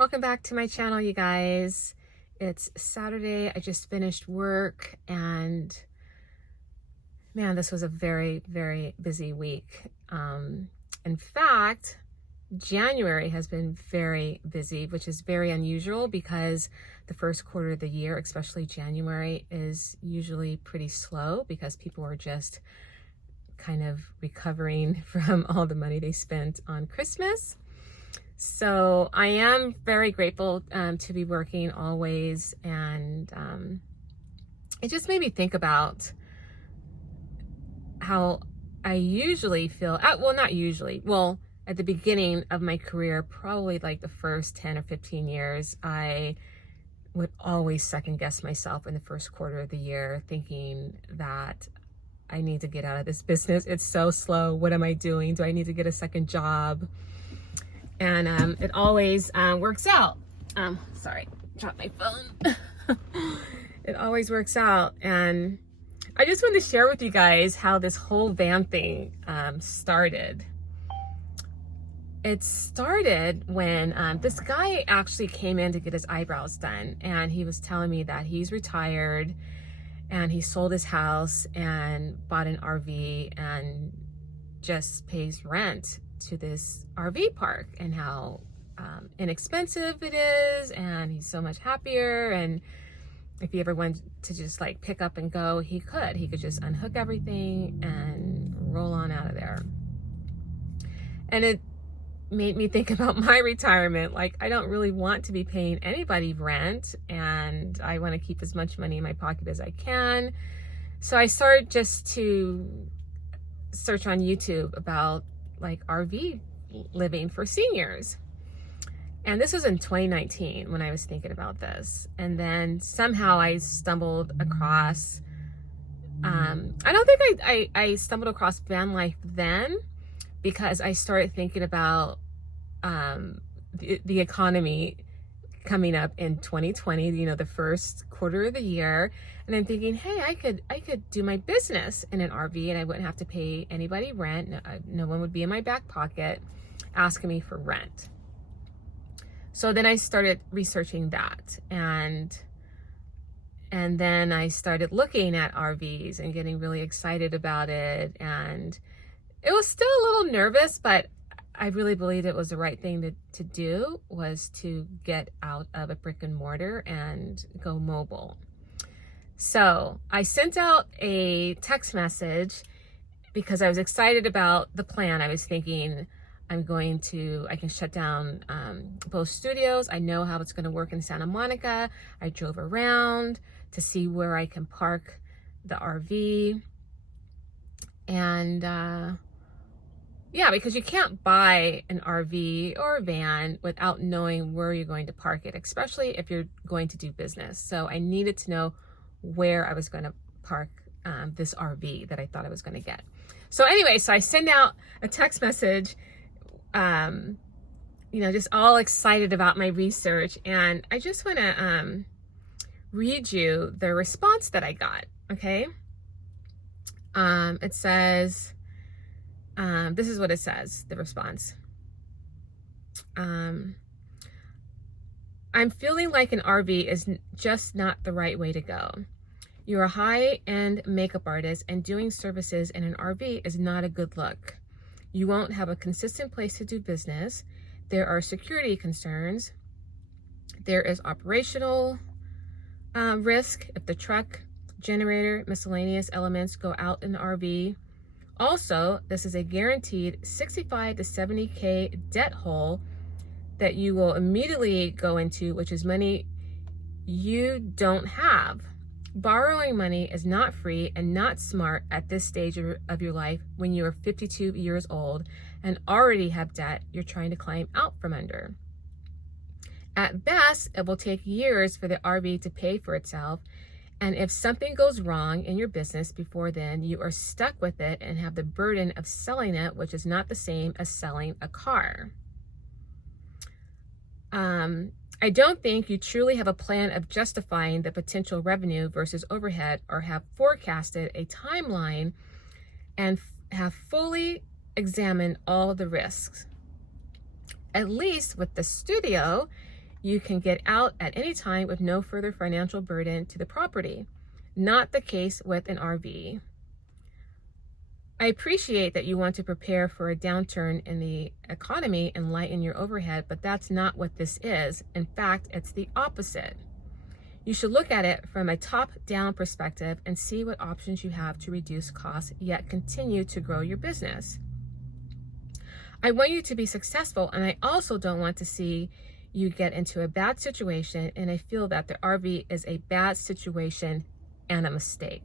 Welcome back to my channel, you guys. It's Saturday. I just finished work and man, this was a very, very busy week. In fact, January has been very busy, which is very unusual because the first quarter of the year, especially January, is usually pretty slow because people are just kind of recovering from all the money they spent on Christmas. So I am very grateful to be working always, and it just made me think about how I usually feel, well, not usually, well, at the beginning of my career, probably like the first 10 or 15 years, I would always second guess myself in the first quarter of the year, thinking that I need to get out of this business. It's so slow. What am I doing? Do I need to get a second job? And it always works out. Sorry, dropped my phone. It always works out. And I just wanted to share with you guys how this whole van thing started. It started when this guy actually came in to get his eyebrows done. And he was telling me that he's retired and he sold his house and bought an RV and just pays rent to this RV park, and how inexpensive it is, and he's so much happier. And if he ever went to just like pick up and go, he could just unhook everything and roll on out of there. And it made me think about my retirement. Like, I don't really want to be paying anybody rent, and I want to keep as much money in my pocket as I can. So I started just to search on YouTube about like RV living for seniors. And this was in 2019 when I was thinking about this. And then somehow I stumbled across, I don't think I stumbled across van life then, because I started thinking about the economy coming up in 2020, you know, the first quarter of the year. And I'm thinking, hey, I could do my business in an RV and I wouldn't have to pay anybody rent. No one would be in my back pocket asking me for rent. So then I started researching that, and then I started looking at RVs and getting really excited about it. And it was still a little nervous, but I really believed it was the right thing to do, was to get out of a brick and mortar and go mobile. So I sent out a text message because I was excited about the plan. I was thinking I can shut down both studios. I know how it's going to work in Santa Monica. I drove around to see where I can park the RV. And yeah, because you can't buy an RV or a van without knowing where you're going to park it, especially if you're going to do business. So I needed to know where I was going to park this RV that I thought I was going to get. So anyway, so I send out a text message, you know, just all excited about my research. And I just want to read you the response that I got, okay? It says, this is what it says, the response. I'm feeling like an RV is just not the right way to go. You're a high-end makeup artist, and doing services in an RV is not a good look. You won't have a consistent place to do business. There are security concerns. There is operational risk if the truck, generator, miscellaneous elements go out in the RV. Also, this is a guaranteed 65 to 70K debt hole that you will immediately go into, which is money you don't have. Borrowing money is not free and not smart at this stage of your life when you are 52 years old and already have debt you're trying to climb out from under. At best, it will take years for the RV to pay for itself. And if something goes wrong in your business before then, you are stuck with it and have the burden of selling it, which is not the same as selling a car. I don't think you truly have a plan of justifying the potential revenue versus overhead, or have forecasted a timeline and have fully examined all the risks. At least with the studio, You can get out at any time with no further financial burden to the property. Not the case with an RV. I appreciate that you want to prepare for a downturn in the economy and lighten your overhead, but that's not what this is. In fact, it's the opposite. You should look at it from a top-down perspective and see what options you have to reduce costs, yet continue to grow your business. I want you to be successful, and I also don't want to see you get into a bad situation, and I feel that the RV is a bad situation and a mistake.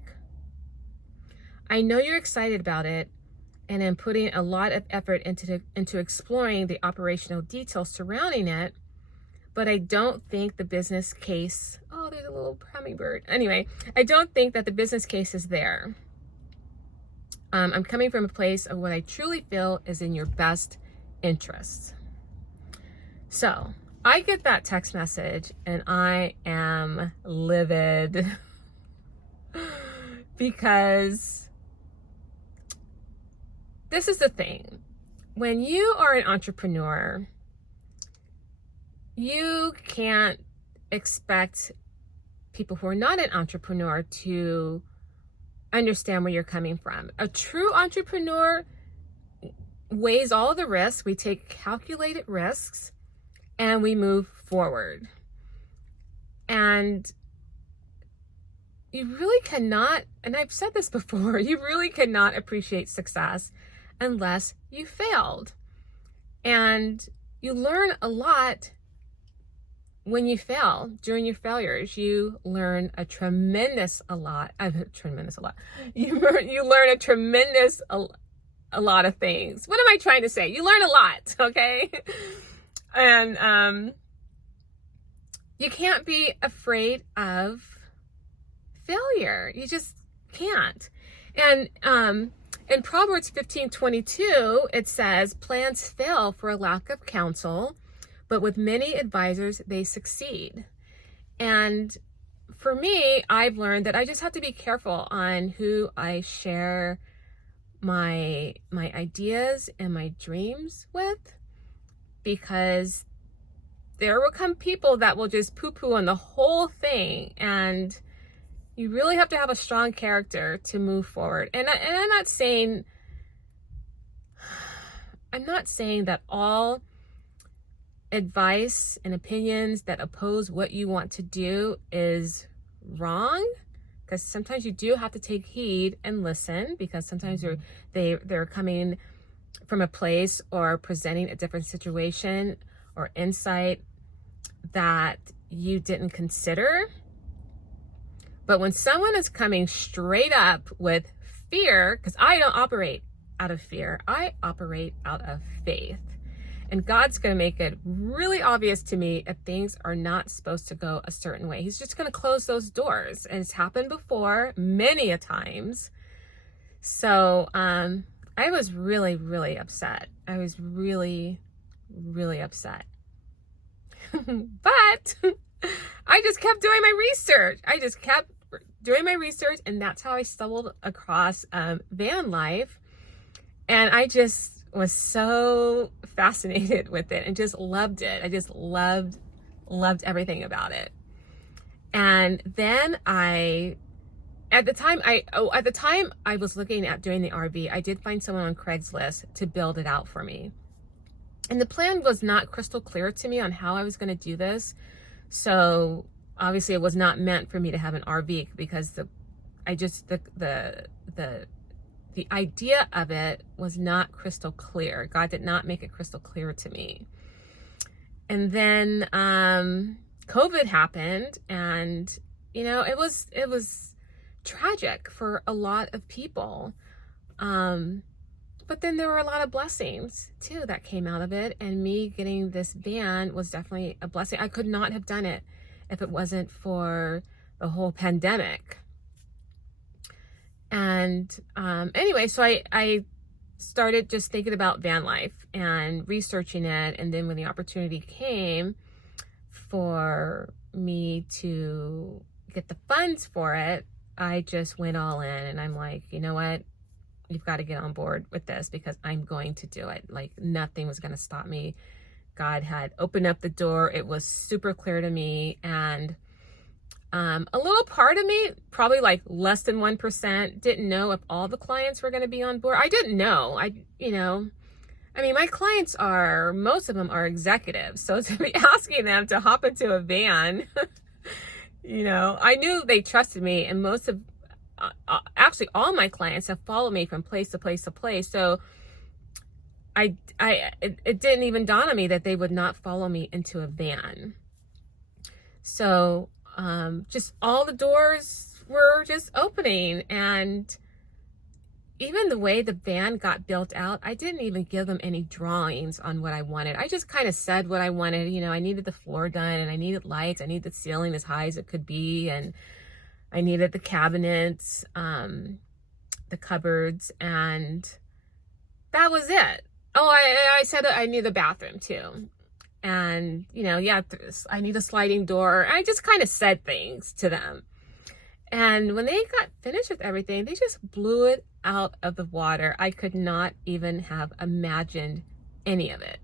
I know you're excited about it, and I'm putting a lot of effort into exploring the operational details surrounding it, but I don't think the business case, oh, there's a little hummingbird. Anyway, I don't think that the business case is there. I'm coming from a place of what I truly feel is in your best interest. So I get that text message and I am livid because this is the thing. When you are an entrepreneur, you can't expect people who are not an entrepreneur to understand where you're coming from. A true entrepreneur weighs all the risks. We take calculated risks and we move forward. And you really cannot, and I've said this before, you really cannot appreciate success unless you failed. And you learn a lot when you fail. During your failures, you learn a tremendous lot. You learn a tremendous a lot of things. What am I trying to say? You learn a lot, okay? And you can't be afraid of failure. You just can't. And in Proverbs 15:22, it says, plans fail for a lack of counsel, but with many advisors, they succeed. And for me, I've learned that I just have to be careful on who I share my ideas and my dreams with, because there will come people that will just poo-poo on the whole thing. And you really have to have a strong character to move forward. And I'm not saying that all advice and opinions that oppose what you want to do is wrong, because sometimes you do have to take heed and listen, because sometimes they're coming from a place or presenting a different situation or insight that you didn't consider. But when someone is coming straight up with fear, because I don't operate out of fear, I operate out of faith. And God's going to make it really obvious to me if things are not supposed to go a certain way. He's just going to close those doors. And it's happened before, many a times. So I was really, really upset. I was really, really upset. But I just kept doing my research. And that's how I stumbled across van life. And I just was so fascinated with it and just loved it. I just loved everything about it. And then at the time I was looking at doing the RV, I did find someone on Craigslist to build it out for me. And the plan was not crystal clear to me on how I was going to do this. So obviously it was not meant for me to have an RV, because the idea of it was not crystal clear. God did not make it crystal clear to me. And then COVID happened, and it was tragic for a lot of people. But then there were a lot of blessings too that came out of it, and me getting this van was definitely a blessing. I could not have done it if it wasn't for the whole pandemic. And anyway, so I started just thinking about van life and researching it. And then when the opportunity came for me to get the funds for it, I just went all in. And I'm like, you know what? You've got to get on board with this, because I'm going to do it. Like, nothing was going to stop me God had opened up the door. It was super clear to me. And a little part of me, probably like less than 1%, didn't know if all the clients were going to be on board. I didn't know. I mean, my clients most of them are executives. So to be asking them to hop into a van, I knew they trusted me. And actually all my clients have followed me from place to place to place. So it didn't even dawn on me that they would not follow me into a van. So just all the doors were just opening, and even the way the van got built out, I didn't even give them any drawings on what I wanted. I just kind of said what I wanted. I needed the floor done, and I needed lights. I needed the ceiling as high as it could be, and I needed the cabinets, the cupboards, and that was it. Oh, I said I need a bathroom too. And, I need a sliding door. I just kind of said things to them. And when they got finished with everything, they just blew it out of the water. I could not even have imagined any of it.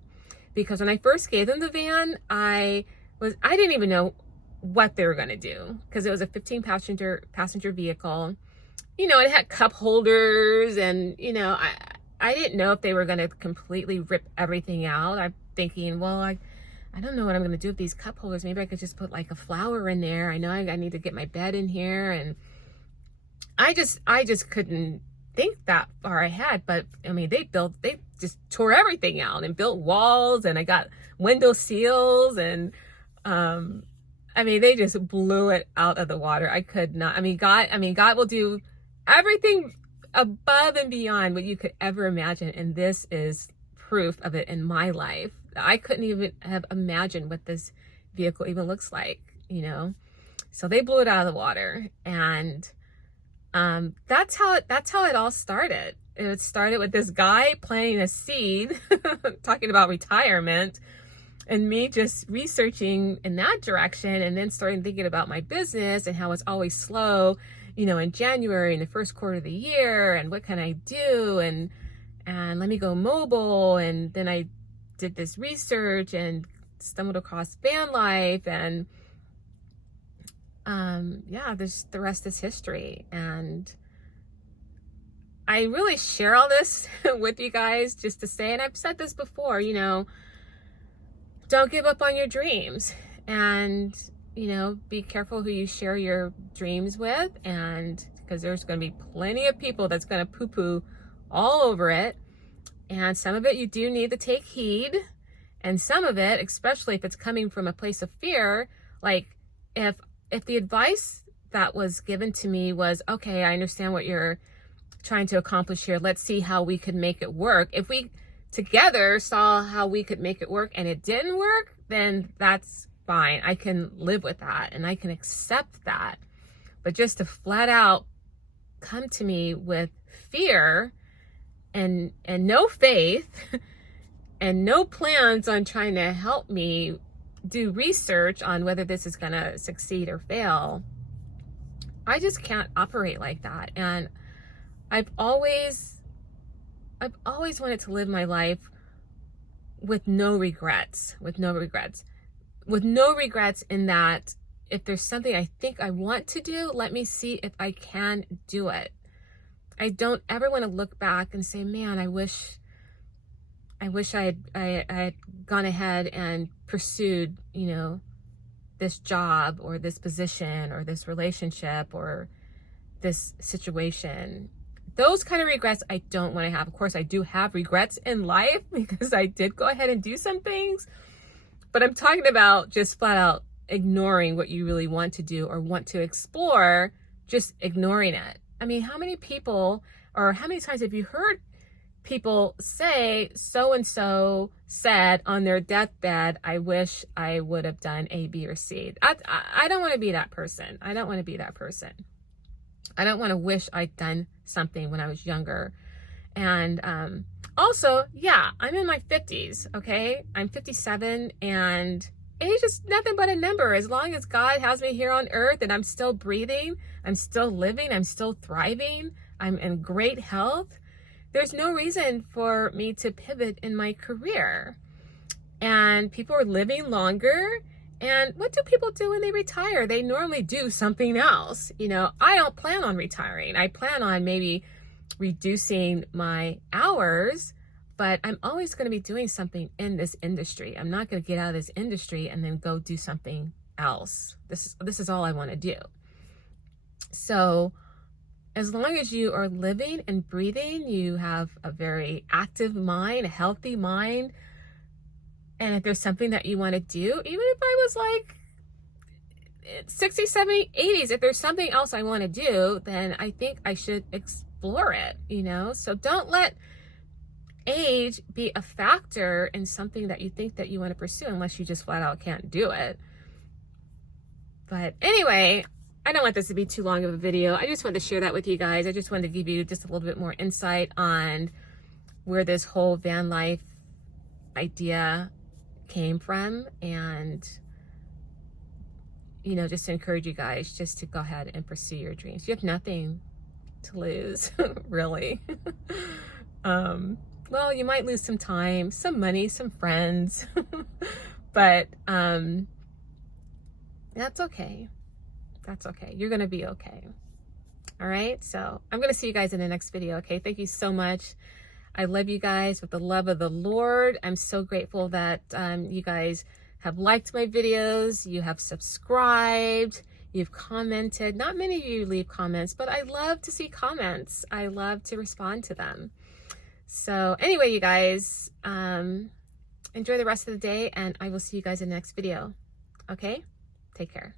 Because when I first gave them the van, I didn't even know what they were going to do, because it was a 15 passenger vehicle. It had cup holders, and, I didn't know if they were going to completely rip everything out. I'm thinking, well, I don't know what I'm going to do with these cup holders. Maybe I could just put like a flower in there. I know I need to get my bed in here. And I just couldn't think that far ahead. But I mean, they just tore everything out and built walls, and I got window seals, and they just blew it out of the water. I could not. God will do everything above and beyond what you could ever imagine. And this is proof of it in my life. I couldn't even have imagined what this vehicle even looks like, So they blew it out of the water. And that's how it all started. It started with this guy planting a seed, talking about retirement, and me just researching in that direction, and then starting thinking about my business and how it's always slow, in January, in the first quarter of the year, and what can I do, and let me go mobile. And then I did this research and stumbled across van life, and the rest is history. And I really share all this with you guys just to say, and I've said this before, don't give up on your dreams, and be careful who you share your dreams with, and because there's going to be plenty of people that's going to poo-poo all over it. And some of it you do need to take heed, and some of it, especially if it's coming from a place of fear, like if the advice that was given to me was, okay, I understand what you're trying to accomplish here, let's see how we could make it work. If we together saw how we could make it work and it didn't work, then that's fine. I can live with that, and I can accept that. But just to flat out come to me with fear and no faith and no plans on trying to help me do research on whether this is going to succeed or fail, I just can't operate like that. And I've always wanted to live my life with no regrets in that if there's something I think I want to do, let me see if I can do it. I don't ever want to look back and say, man, I wish I had gone ahead and pursued, this job or this position or this relationship or this situation. Those kind of regrets I don't want to have. Of course, I do have regrets in life because I did go ahead and do some things, but I'm talking about just flat out ignoring what you really want to do or want to explore, just ignoring it. I mean, how many people, or how many times have you heard people say, so-and-so said on their deathbed, I wish I would have done A, B, or C. I don't want to be that person. I don't want to wish I'd done something when I was younger. And also, I'm in my 50s, okay? I'm 57, and age is nothing but a number. As long as God has me here on earth and I'm still breathing, I'm still living, I'm still thriving, I'm in great health, there's no reason for me to pivot in my career. and people are living longer. And what do people do when they retire? They normally do something else. You know, I don't plan on retiring. I plan on maybe reducing my hours, but I'm always going to be doing something in this industry. I'm not going to get out of this industry and then go do something else. This is all I want to do. So as long as you are living and breathing, you have a very active mind, a healthy mind. And if there's something that you want to do, even if I was like 60, 70, 80s, if there's something else I want to do, then I think I should explore it, you know? So don't let age be a factor in something that you think that you want to pursue unless you just flat out can't do it. But anyway, I don't want this to be too long of a video. I just wanted to share that with you guys. I just wanted to give you just a little bit more insight on where this whole van life idea came from, and you know, just to encourage you guys just to go ahead and pursue your dreams. You have nothing to lose, really. Well, you might lose some time, some money, some friends, but that's okay. That's okay. You're gonna be okay. All right, so I'm gonna see you guys in the next video. Okay, thank you so much. I love you guys with the love of the Lord. I'm so grateful that you guys have liked my videos, you have subscribed, you've commented. Not many of you leave comments, but I love to see comments. I love to respond to them. So anyway, you guys, enjoy the rest of the day, and I will see you guys in the next video. Okay? Take care.